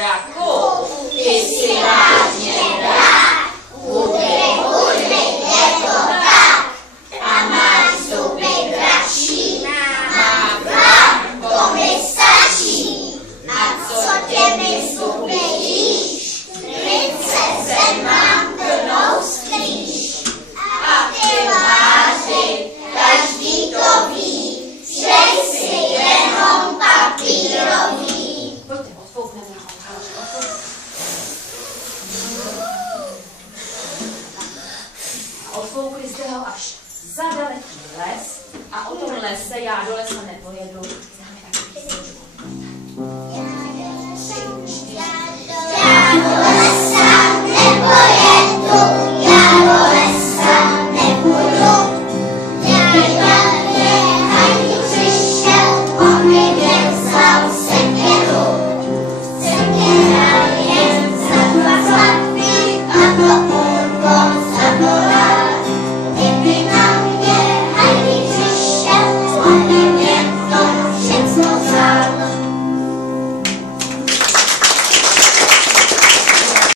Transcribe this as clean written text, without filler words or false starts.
draku, ty jsi vážně drak, bude je to tak. A máš zuby dračí, má krám, to mi stačí. A co těmi zuby jíš, princeze mám plnou skrýš. A ty váři, každý to ví, že jsi jenom papírový. Pojďte, odfoukneme ho. Odfoukli jste ho až za daleký les a o tom lese já do lesa nepojedu. Dáme takový písničku. Já do lesa nepojedu, já do lesa nepůjdu. Ani přišel, on mi vzal sekeru. Sekera je za 2 zlatý a to půlko za $1. Kdyby na mě ani přišel, on mi to všechno vzal.